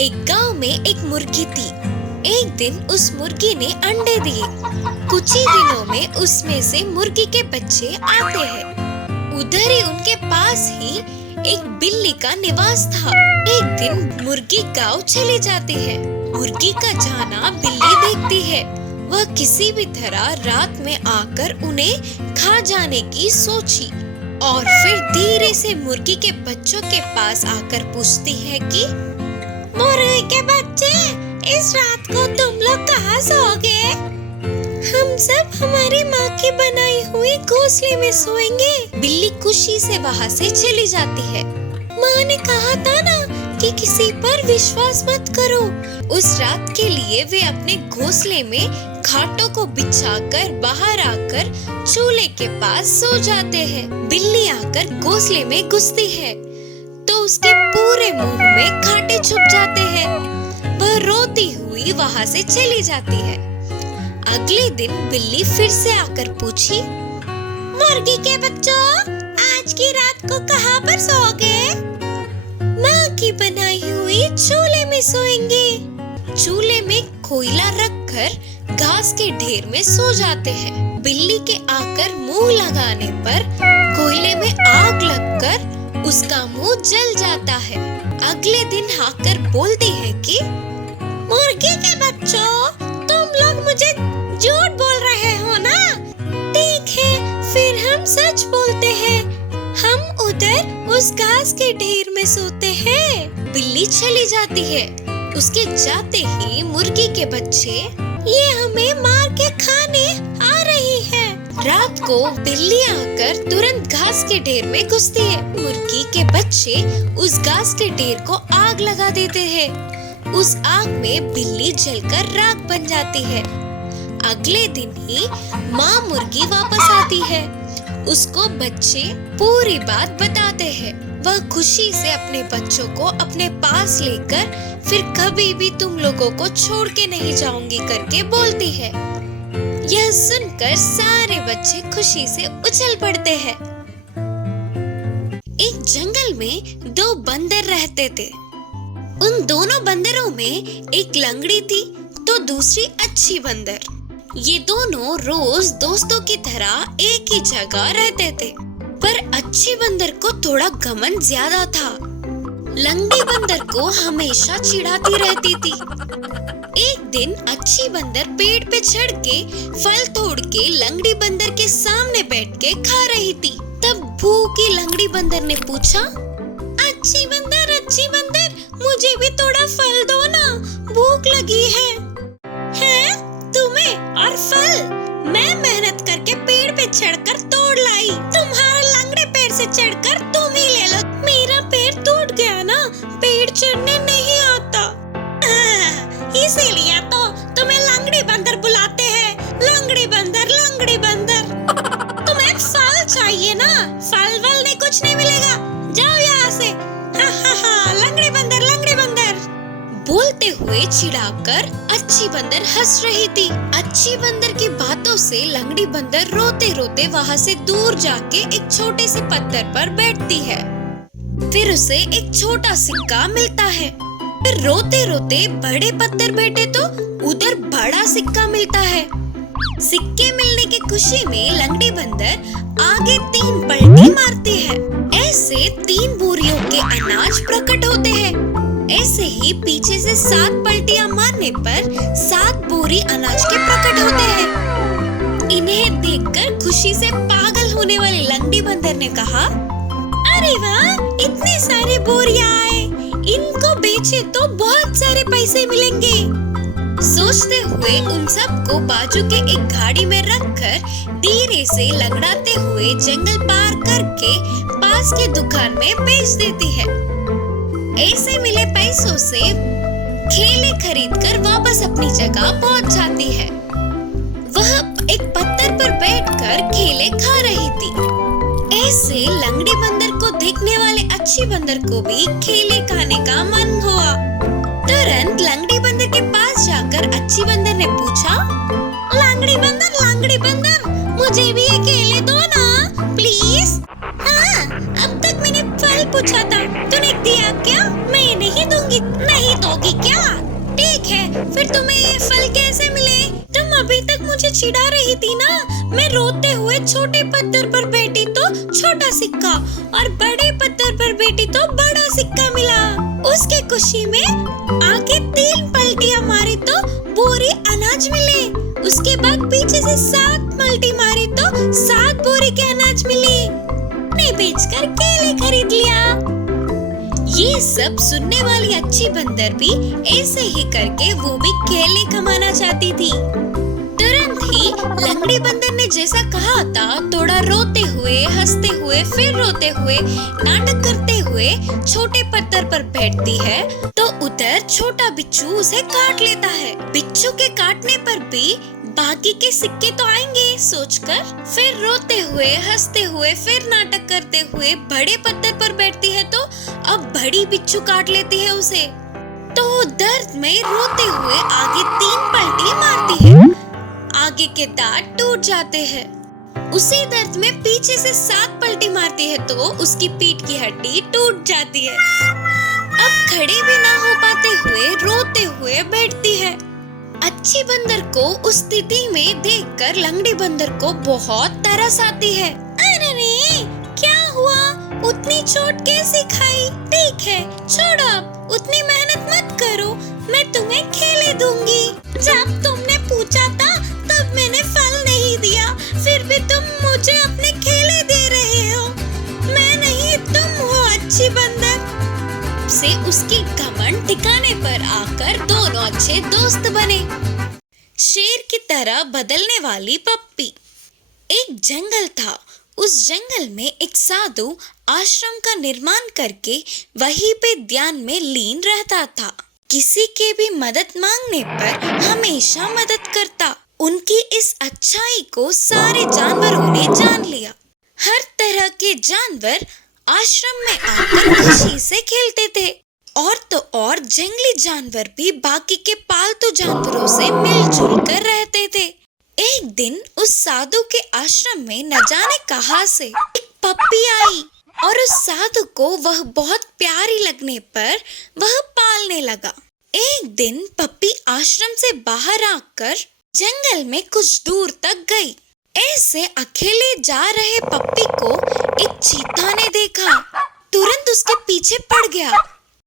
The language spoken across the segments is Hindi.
एक गांव में एक मुर्गी थी। एक दिन उस मुर्गी ने अंडे दिए। कुछ ही दिनों में उसमें से मुर्गी के बच्चे आते हैं। उधर ही उनके पास ही एक बिल्ली का निवास था। एक दिन मुर्गी गांव चली जाती है। मुर्गी का जाना बिल्ली देखती है। वह किसी भी तरह रात में आकर उन्हें खा जाने की सोची और फिर धीरे से मुर्गी के बच्चों के पास आकर पूछती है कि मुर्गी के बच्चे, इस रात को तुम लोग कहाँ सोओगे? हम सब हमारी माँ की बनाई हुई घोंसले में सोएंगे। बिल्ली खुशी से वहाँ से चली जाती है। माँ ने कहा था ना कि किसी पर विश्वास मत करो। उस रात के लिए वे अपने घोंसले में खाटों को बिछाकर बाहर आकर चूल्हे के पास सो जाते हैं। बिल्ली आकर घोंसले में घुसती है तो उसके पूरे मुंह में खाटे छुप जाते हैं। वह रोती हुई वहाँ से चली जाती है। अगले दिन बिल्ली फिर से आकर पूछी, मुर्गी के बच्चों, आज की रात को कहाँ पर सोओगे? माँ की बनाई हुई चूल्हे में सोएंगे। चूल्हे में कोयला रखकर घास के ढेर में सो जाते हैं। बिल्ली के आकर मुंह लगाने पर कोयले में आग लगकर उसका मुंह जल जाता है। अगले दिन आकर बोलती है कि मुर्गी के बच्चों, तुम लोग मुझे झूठ बोल रहे हो ना? ठीक है, फिर हम सच बोलते हैं। हम उधर उस घास के ढेर में सोते हैं। बिल्ली चली जाती है। उसके जाते ही मुर्गी के बच्चे, ये हमें मार के खाने आ रही है। रात को बिल्ली आकर तुरंत घास के ढेर में घुसती है। मुर्गी के बच्चे उस घास के ढेर को आग लगा देते हैं। उस आग में बिल्ली जलकर राख बन जाती है। अगले दिन ही माँ मुर्गी वापस आती है। उसको बच्चे पूरी बात बताते हैं। वह खुशी से अपने बच्चों को अपने पास लेकर फिर कभी भी तुम लोगों को छोड़ के नहीं जाऊंगी करके बोलती है। यह सुनकर सारे बच्चे खुशी से उछल पड़ते हैं। एक जंगल में दो बंदर रहते थे। उन दोनों बंदरों में एक लंगड़ी थी तो दूसरी अच्छी बंदर। ये दोनों रोज दोस्तों की तरह एक ही जगह रहते थे, पर अच्छी बंदर को थोड़ा घमंड ज्यादा था। लंगड़ी बंदर को हमेशा चिढ़ाती रहती थी। एक दिन अच्छी बंदर पेड़ पे चढ़ के फल तोड़ के लंगड़ी बंदर के सामने बैठ के खा रही थी। तब भूखी लंगड़ी बंदर ने पूछा, अच्छी बंदर, मुझे भी थोड़ा फल दो ना, भूख लगी है। हैं? तुम्हें और फल? मैं मेहनत करके पेड़ पे चढ़कर तोड़ लाई। तुम्हारा लंगड़े पेड़ से चढ़कर तुम ही ले लो। मेरा पैर टूट गया ना, पेड़ चढ़ने नहीं आता। इसीलिए तो तुम्हें लंगड़ी बंदर बुलाते हैं। लंगड़ी बंदर। तुम्हें फल चाहिए ना? फल वल नहीं, कुछ नहीं मिलेगा। जाओ यहाँ से। लंगड़ी बंदर। बोलते हुए चिढ़ाकर अच्छी बंदर हंस रही थी। अच्छी बंदर की बातों से लंगड़ी बंदर रोते रोते वहाँ से दूर जाके एक छोटे से पत्थर पर बैठती है। फिर उसे एक छोटा सिक्का मिलता है। फिर रोते रोते बड़े पत्थर बैठे तो उधर बड़ा सिक्का मिलता है। सिक्के मिलने की खुशी में लंगड़ी बंदर आगे 3 पलटी मारती है। ऐसे 3 बोरियों के अनाज प्रकट होते हैं। ऐसे ही पीछे से 7 पलटियां मारने पर 7 बोरी अनाज के प्रकट होते हैं। इन्हें देखकर खुशी से पागल होने वाली लंगड़ी बंदर ने कहा, अरे वाह, इतने सारे बोरियां आए, इनको बेचे तो बहुत सारे पैसे मिलेंगे। सोचते हुए उन सबको बाजू के एक गाड़ी में रखकर धीरे से लंगड़ाते हुए जंगल पार करके पास के दुकान में बेच देती है। ऐसे मिले पैसों से केले खरीदकर वापस अपनी जगह पहुंच जाती है। वह एक पत्थर पर बैठकर केले खा रही थी। ऐसे लंगड़ी बंदर को देखने वाले अच्छी बंदर को भी केले खाने का मन हुआ। तुरंत लंगड़ी बंदर के पास जाकर अच्छी बंदर ने पूछा, लंगड़ी बंदर, मुझे भी ये केले दो ना, प्लीज। हाँ, अब तक मैंने फल पूछा था, तूने दिया क्या? मैं नहीं दूंगी। नहीं दोगी अभी तक मुझे चिढ़ा रही थी ना। मैं रोते हुए छोटे पत्थर पर बैठी तो छोटा सिक्का और बड़े पत्थर पर बैठी तो बड़ा सिक्का मिला। उसके खुशी में आगे 3 पलटियां मारी तो बोरी अनाज मिले। उसके बाद पीछे से 7 पलटी मारी तो 7 बोरी के अनाज मिले। ने बेचकर केले खरीद लिया। ये सब सुनने वाली अच्छी बंदर भी ऐसे ही करके वो भी केले कमाना चाहती थी। तुरंत ही लंगड़ी बंदर ने जैसा कहा था, थोड़ा रोते हुए, हंसते हुए, फिर रोते हुए, नाटक करते हुए छोटे पत्थर पर बैठती है तो उधर छोटा बिच्छू उसे काट लेता है। बिच्छू के काटने पर भी बाकी के सिक्के तो आएंगे सोचकर फिर रोते हुए, हंसते हुए, फिर नाटक करते हुए बड़े पत्थर पर बैठती है तो अब बड़ी बिच्छू काट लेती है उसे। तो दर्द में रोते हुए आगे 3 पलटी मारती है। आगे के दांत टूट जाते हैं। उसी दर्द में पीछे से 7 पलटी मारती है तो उसकी पीठ की हड्डी टूट जाती है। अब खड़े भी ना हो पाते हुए रोते हुए बैठती है। अच्छी बंदर को उस स्थिति में देखकर लंगड़ी बंदर को बहुत तरस आती है। अरे रे, क्या हुआ? उतनी चोट कैसे खाई? ठीक है, छोड़ो अब, उतनी मेहनत मत करो, मैं तुम्हें केले दूंगी। जब तुमने पूछा था तब मैंने फल नहीं दिया, फिर भी तुम मुझे अपने केले दे रहे हो। मैं नहीं, तुम हो अच्छी बंदर। से उसकी घमंड ठिकाने पर आकर दोनों अच्छे दोस्त बने। शेर की तरह बदलने वाली पप्पी। एक जंगल था। उस जंगल में एक साधु आश्रम का निर्माण करके वहीं पे ध्यान में लीन रहता था। किसी के भी मदद मांगने पर हमेशा मदद करता। उनकी इस अच्छाई को सारे जानवरों ने जान लिया। हर तरह के जानवर आश्रम में आकर खुशी से खेलते थे। और तो और जंगली जानवर भी बाकी के पालतू जानवरों से मिलजुल कर रहते थे। एक दिन उस साधु के आश्रम में न जाने कहां से एक पप्पी आई और उस साधु को वह बहुत प्यारी लगने पर वह पालने लगा। एक दिन पप्पी आश्रम से बाहर आकर जंगल में कुछ दूर तक गई। ऐसे अकेले जा रहे पप्पी को एक चीता ने देखा, तुरंत उसके पीछे पड़ गया।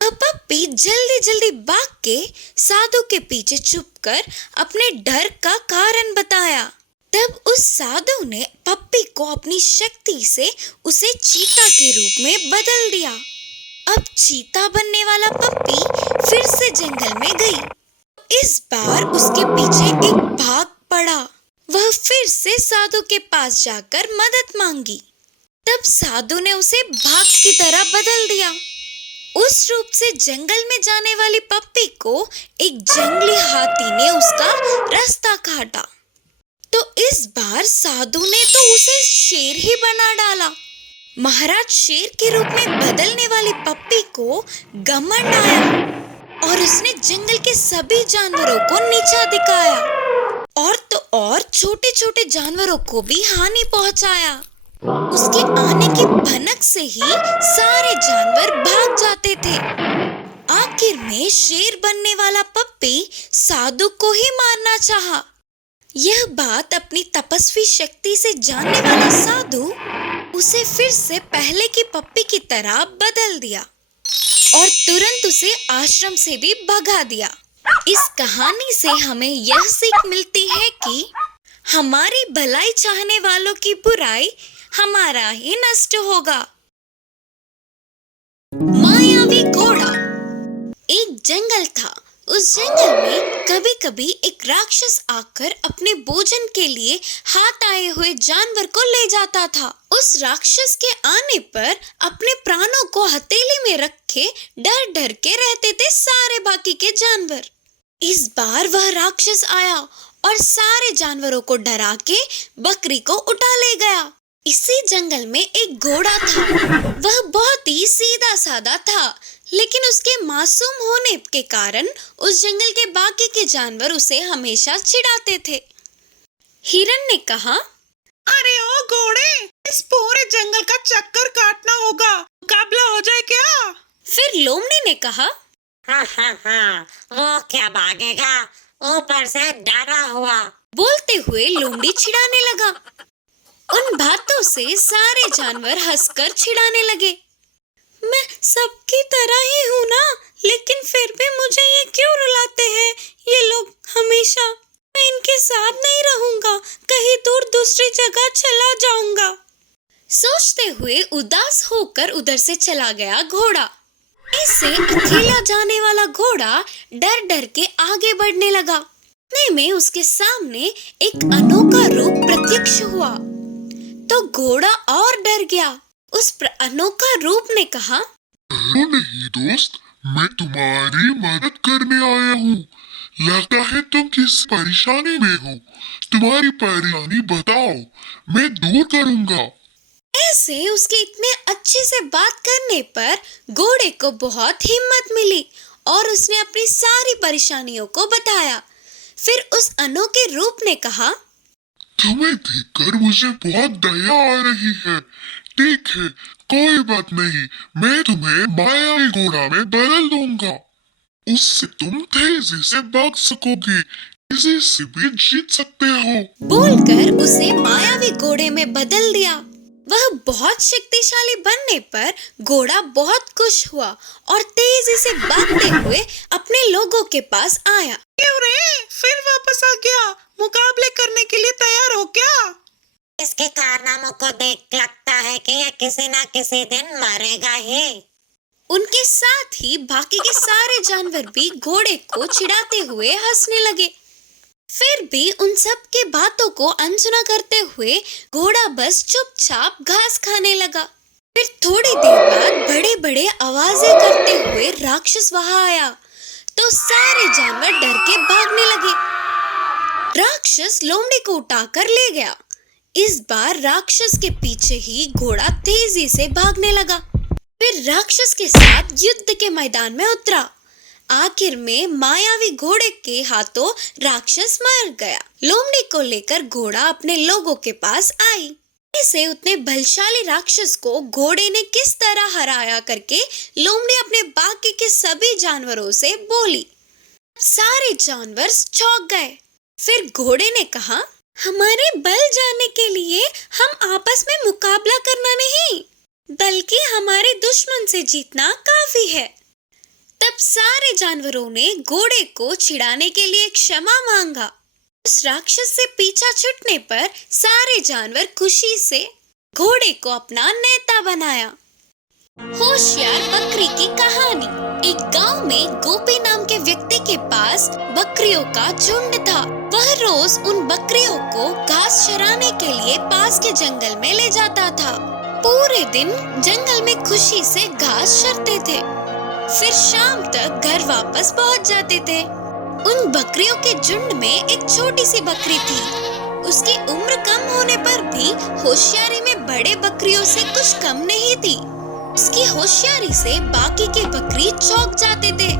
पप्पी जल्दी जल्दी भाग के साधु के पीछे छुपकर अपने डर का कारण बताया। तब उस साधु ने पप्पी को अपनी शक्ति से उसे चीता के रूप में बदल दिया। अब चीता बनने वाला पप्पी फिर से जंगल में गई। इस बार उसके पीछे एक बाघ पड़ा। वह फिर से साधु के पास जाकर मदद मांगी। तब साधु ने उसे बाघ की तरह बदल दिया। उस रूप से जंगल में जाने वाली पप्पी को एक जंगली हाथी ने उसका रास्ता काटा। तो इस बार साधु ने तो उसे शेर ही बना डाला। महाराज शेर के रूप में बदलने वाली पप्पी को घमंड आया और उसने जंगल के सभी जानवरों को नीचा दिखाया और तो और छोटे छोटे जानवरों को भी हानि पहुंचाया। उसके आने की भनक से ही सारे जानवर भाग जाते थे। आखिर में शेर बनने वाला पप्पी साधु को ही मारना चाहा। यह बात अपनी तपस्वी शक्ति से जानने वाला साधु उसे फिर से पहले की पप्पी की तरह बदल दिया और तुरंत उसे आश्रम से भी भगा दिया। इस कहानी से हमें यह सीख मिलती है कि हमारी भलाई चाहने वालों की बुराई हमारा ही नष्ट होगा। मायावी घोड़ा। एक जंगल था। उस जंगल में कभी कभी एक राक्षस आकर अपने भोजन के लिए हाथ आए हुए जानवर को ले जाता था। उस राक्षस के आने पर अपने प्राणों को हथेली में रखे डर डर के रहते थे सारे बाकी के जानवर। इस बार वह राक्षस आया और सारे जानवरों को डरा के बकरी को उठा ले गया। इसी जंगल में एक घोड़ा था। वह बहुत ही सीधा साधा था, लेकिन उसके मासूम होने के कारण उस जंगल के बाकी के जानवर उसे हमेशा चिढ़ाते थे। हिरन ने कहा, अरे ओ घोड़े, इस पूरे जंगल का चक्कर काटना होगा, मुकाबला हो जाए क्या? फिर लोमड़ी ने कहा, हाँ, वो क्या भागेगा, ऊपर से डरा हुआ। बोलते हुए लोमड़ी चिढ़ाने लगा। उन बातों से सारे जानवर हंसकर चिढ़ाने लगे। मैं सबकी तरह ही हूँ ना, लेकिन फिर भी मुझे ये क्यों रुलाते हैं ये लोग हमेशा। मैं इनके साथ नहीं रहूंगा, कहीं दूर दूसरी जगह चला जाऊंगा। सोचते हुए उदास होकर उधर से चला गया घोड़ा। इससे अकेला जाने वाला घोड़ा डर डर के आगे बढ़ने लगा। इतने में उसके सामने एक अनोखा रूप प्रत्यक्ष हुआ तो घोड़ा और डर गया। उस अनोखा रूप ने कहा, नहीं दोस्त, मैं तुम्हारी मदद करने आया हूँ। लगता है तुम किस परेशानी में हो। तुम्हारी परेशानी बताओ, मैं दूर करूँगा। ऐसे उसके इतने अच्छे से बात करने पर घोड़े को बहुत हिम्मत मिली और उसने अपनी सारी परेशानियों को बताया। फिर उस अनोखे रूप ने कहा, तुम्हें देखकर मुझे बहुत दया आ रही है। ठीक है, कोई बात नहीं, मैं तुम्हें मायावी घोड़ा में बदल दूंगा। उससे तुम तेजी से भाग सकोगे, किसी से भी जीत सकते हो। बोलकर उसे मायावी घोड़े में बदल दिया। वह बहुत शक्तिशाली बनने पर घोड़ा बहुत खुश हुआ और तेजी से भागते हुए अपने लोगों के पास आया। क्यों रे, फिर वापस आ गया? मुकाबले करने के लिए तैयार हो क्या? इसके कारनामों को देख लगता है कि यह किसी न किसी दिन मरेगा ही। उनके साथ ही बाकी के सारे जानवर भी घोड़े को चिढ़ाते हुए हंसने लगे। फिर भी उन सब के बातों को अनसुना करते हुए घोड़ा बस चुपचाप घास खाने लगा। फिर थोड़ी देर बाद बड़े बड़े आवाजें करते हुए राक्षस वहां आया तो सारे जानवर डर के भागने लगे। राक्षस लोमड़ी को उठाकर ले गया। इस बार राक्षस के पीछे ही घोड़ा तेजी से भागने लगा। फिर राक्षस के साथ युद्ध के मैदान में उतरा। आखिर में मायावी घोड़े के हाथों राक्षस मर गया। लोमड़ी को लेकर घोड़ा अपने लोगों के पास आई। इसे उतने बलशाली राक्षस को घोड़े ने किस तरह हराया करके लोमड़ी अपने बाकी के सभी जानवरों से बोली। सारे जानवर चौंक गए। फिर घोड़े ने कहा, हमारे बल जानने के लिए हम आपस में मुकाबला करना नहीं, बल्कि हमारे दुश्मन से जीतना काफी है। तब सारे जानवरों ने घोड़े को छिड़ाने के लिए क्षमा मांगा। उस राक्षस से पीछा छूटने पर सारे जानवर खुशी से घोड़े को अपना नेता बनाया। होशियार बकरी की कहानी। एक गांव में गोपी नाम के व्यक्ति के पास बकरियों का झुंड था। वह रोज उन बकरियों को घास चराने के लिए पास के जंगल में ले जाता था। पूरे दिन जंगल में खुशी से घास चरते थे, फिर शाम तक घर वापस पहुंच जाते थे। उन बकरियों के झुंड में एक छोटी सी बकरी थी। उसकी उम्र कम होने पर भी होशियारी में बड़े बकरियों से कुछ कम नहीं थी। उसकी होशियारी से बाकी के बकरी चौंक जाते थे।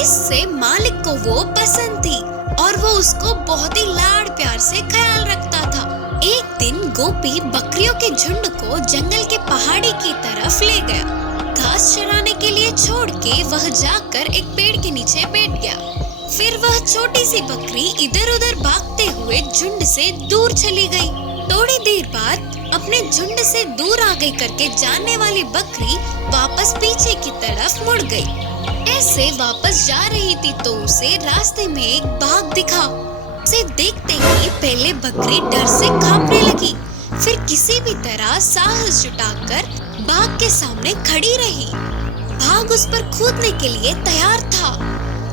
इससे मालिक को वो पसंद थी और वो उसको बहुत ही लाड़ प्यार से ख्याल रखता था। एक दिन गोपी बकरियों के झुंड को जंगल के पहाड़ी की तरफ ले गया। घास चराने के लिए छोड़ के वह जाकर एक पेड़ के नीचे बैठ गया। फिर वह छोटी सी बकरी इधर उधर भागते हुए झुंड से दूर चली गई। थोड़ी देर बाद अपने झुंड से दूर आ गई करके जानने वाली बकरी वापस पीछे की तरफ मुड़ गई। ऐसे वापस जा रही थी तो उसे रास्ते में एक बाघ दिखा। उसे देखते ही पहले बकरी डर से कांपने लगी, फिर किसी भी तरह साहस जुटाकर बाघ के सामने खड़ी रही। बाघ उस पर कूदने के लिए तैयार था।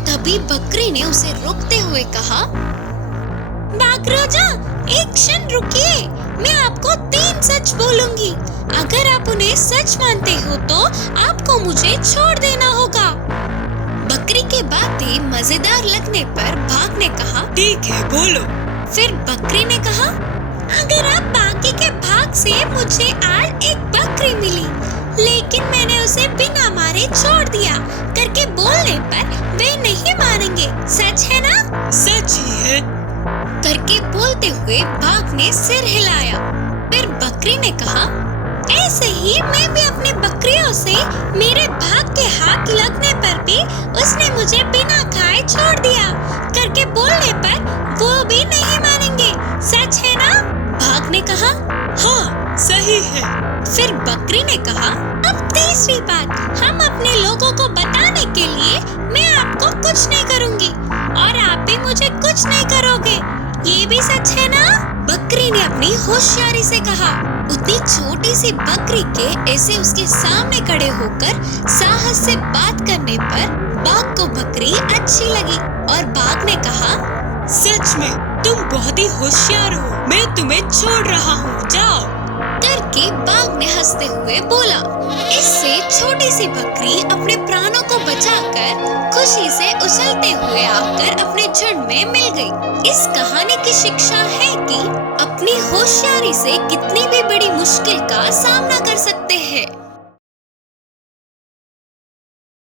तभी बकरी ने उसे रोकते हुए कहा, बाघ राजा, एक क्षण रुकिए, मैं आपको 3 सच बोलूंगी। अगर आप उन्हें सच मानते हो तो आपको मुझे छोड़ देना होगा। बकरी की बातें मजेदार लगने पर बाघ ने कहा, ठीक है, बोलो। फिर बकरी ने कहा, अगर आप बाकी के भाग से मुझे आज एक बकरी मिली, लेकिन मैंने उसे बिना मारे छोड़ दिया करके बोलने पर वे नहीं मानेंगे, सच है ना? सच ही है करके बोलते हुए बाघ ने सिर हिलाया। फिर बकरी ने कहा, ऐसे ही मैं भी अपनी बकरियों से मेरे भाग के हाथ लगने पर भी उसने मुझे बिना खाए छोड़ दिया करके बोलने पर वो भी नहीं मानेंगे, कहा। हाँ, सही है। फिर बकरी ने कहा, अब तीसरी बात, हम अपने लोगों को बताने के लिए मैं आपको कुछ नहीं करूँगी और आप भी मुझे कुछ नहीं करोगे। ये भी सच है ना? बकरी ने अपनी होशियारी से कहा। उतनी छोटी सी बकरी के ऐसे उसके सामने खड़े होकर साहस से बात करने पर बाघ को बकरी अच्छी लगी और बाघ ने कहा, सच में तुम बहुत ही होशियार हो, मैं तुम्हें छोड़ रहा हूँ, जाओ। करके बाघ ने हंसते हुए बोला। इससे छोटी सी बकरी अपने प्राणों को बचाकर खुशी से उछलते हुए आकर अपने झुंड में मिल गई। इस कहानी की शिक्षा है कि अपनी होशियारी से कितनी भी बड़ी मुश्किल का सामना कर सकते हैं।